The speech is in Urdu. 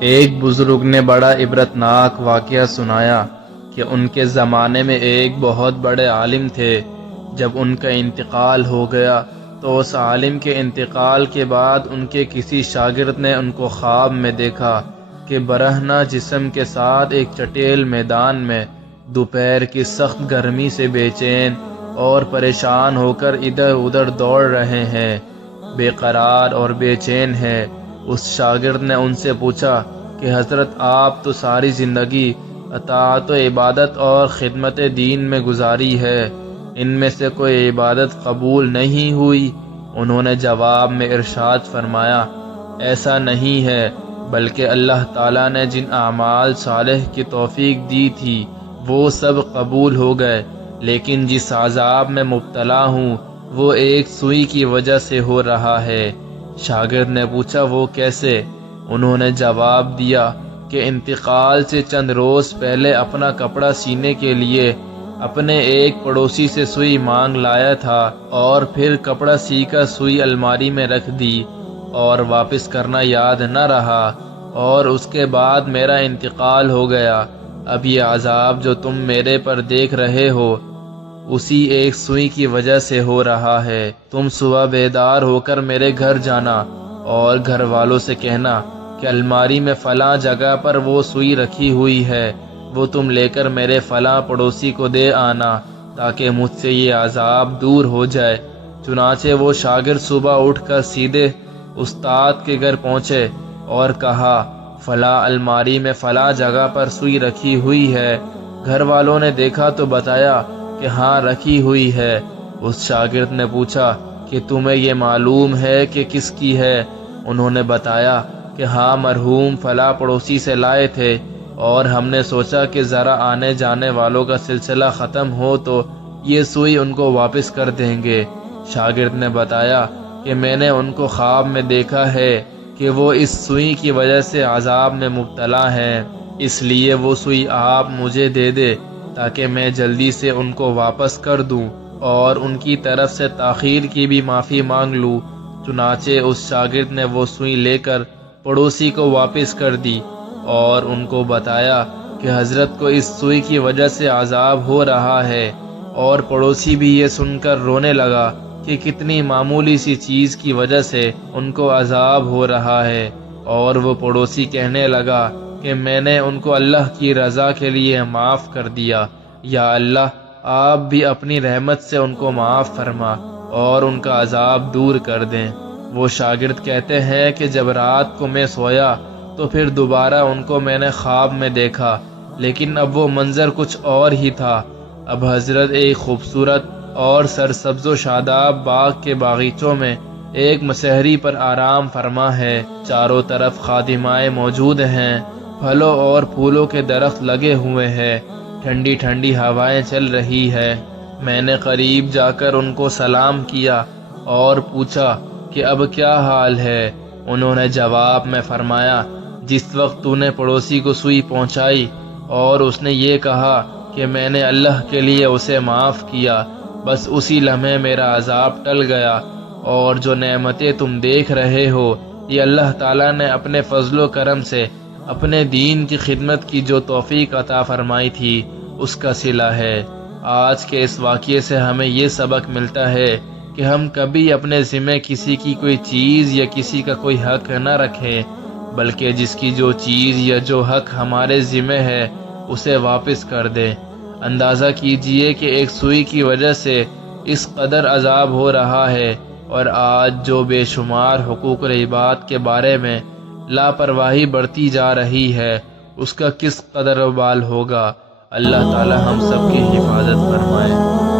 ایک بزرگ نے بڑا عبرتناک واقعہ سنایا کہ ان کے زمانے میں ایک بہت بڑے عالم تھے۔ جب ان کا انتقال ہو گیا تو اس عالم کے انتقال کے بعد ان کے کسی شاگرد نے ان کو خواب میں دیکھا کہ برہنہ جسم کے ساتھ ایک چٹیل میدان میں دوپہر کی سخت گرمی سے بے چین اور پریشان ہو کر ادھر ادھر دوڑ رہے ہیں، بے قرار اور بے چین ہیں۔ اس شاگرد نے ان سے پوچھا کہ حضرت، آپ تو ساری زندگی اطاعت و عبادت اور خدمت دین میں گزاری ہے، ان میں سے کوئی عبادت قبول نہیں ہوئی؟ انہوں نے جواب میں ارشاد فرمایا، ایسا نہیں ہے، بلکہ اللہ تعالیٰ نے جن اعمال صالح کی توفیق دی تھی وہ سب قبول ہو گئے، لیکن جس عذاب میں مبتلا ہوں وہ ایک سوئی کی وجہ سے ہو رہا ہے۔ شاگرد نے پوچھا، وہ کیسے؟ انہوں نے جواب دیا کہ انتقال سے چند روز پہلے اپنا کپڑا سینے کے لیے اپنے ایک پڑوسی سے سوئی مانگ لایا تھا، اور پھر کپڑا سی کر سوئی الماری میں رکھ دی اور واپس کرنا یاد نہ رہا، اور اس کے بعد میرا انتقال ہو گیا۔ اب یہ عذاب جو تم میرے پر دیکھ رہے ہو اسی ایک سوئی کی وجہ سے ہو رہا ہے۔ تم صبح بیدار ہو کر میرے گھر جانا اور گھر والوں سے کہنا کہ الماری میں فلاں جگہ پر وہ سوئی رکھی ہوئی ہے، وہ تم لے کر میرے فلاں پڑوسی کو دے آنا تاکہ مجھ سے یہ عذاب دور ہو جائے۔ چنانچہ وہ شاگرد صبح اٹھ کر سیدھے استاد کے گھر پہنچے اور کہا، فلاں الماری میں فلاں جگہ پر سوئی رکھی ہوئی ہے۔ گھر والوں نے دیکھا تو بتایا کہ ہاں رکھی ہوئی ہے۔ اس شاگرد نے پوچھا کہ تمہیں یہ معلوم ہے کہ کس کی ہے؟ انہوں نے بتایا کہ ہاں، مرحوم فلاں پڑوسی سے لائے تھے، اور ہم نے سوچا کہ ذرا آنے جانے والوں کا سلسلہ ختم ہو تو یہ سوئی ان کو واپس کر دیں گے۔ شاگرد نے بتایا کہ میں نے ان کو خواب میں دیکھا ہے کہ وہ اس سوئی کی وجہ سے عذاب میں مبتلا ہیں، اس لیے وہ سوئی آپ مجھے دے دے تاکہ میں جلدی سے ان کو واپس کر دوں اور ان کی طرف سے تاخیر کی بھی معافی مانگ لوں۔ چنانچہ اس شاگرد نے وہ سوئی لے کر پڑوسی کو واپس کر دی اور ان کو بتایا کہ حضرت کو اس سوئی کی وجہ سے عذاب ہو رہا ہے، اور پڑوسی بھی یہ سن کر رونے لگا کہ کتنی معمولی سی چیز کی وجہ سے ان کو عذاب ہو رہا ہے، اور وہ پڑوسی کہنے لگا کہ میں نے ان کو اللہ کی رضا کے لیے معاف کر دیا، یا اللہ آپ بھی اپنی رحمت سے ان کو معاف فرما اور ان کا عذاب دور کر دیں۔ وہ شاگرد کہتے ہیں کہ جب رات کو میں سویا تو پھر دوبارہ ان کو میں نے خواب میں دیکھا، لیکن اب وہ منظر کچھ اور ہی تھا۔ اب حضرت ایک خوبصورت اور سرسبز و شاداب باغ کے باغیچوں میں ایک مسحری پر آرام فرما ہے، چاروں طرف خادمائیں موجود ہیں، پھلوں اور پھولوں کے درخت لگے ہوئے ہیں، ٹھنڈی ٹھنڈی ہوائیں چل رہی ہے۔ میں نے قریب جا کر ان کو سلام کیا اور پوچھا کہ اب کیا حال ہے؟ انہوں نے جواب میں فرمایا، جس وقت تو نے پڑوسی کو سوئی پہنچائی اور اس نے یہ کہا کہ میں نے اللہ کے لیے اسے معاف کیا، بس اسی لمحے میرا عذاب ٹل گیا، اور جو نعمتیں تم دیکھ رہے ہو یہ اللہ تعالیٰ نے اپنے فضل و کرم سے اپنے دین کی خدمت کی جو توفیق عطا فرمائی تھی اس کا صلہ ہے۔ آج کے اس واقعے سے ہمیں یہ سبق ملتا ہے کہ ہم کبھی اپنے ذمہ کسی کی کوئی چیز یا کسی کا کوئی حق نہ رکھیں، بلکہ جس کی جو چیز یا جو حق ہمارے ذمہ ہے اسے واپس کر دیں۔ اندازہ کیجئے کہ ایک سوئی کی وجہ سے اس قدر عذاب ہو رہا ہے، اور آج جو بے شمار حقوق العباد کے بارے میں لاپرواہی برتی جا رہی ہے اس کا کس قدر وبال ہوگا۔ اللہ تعالی ہم سب کی حفاظت فرمائے۔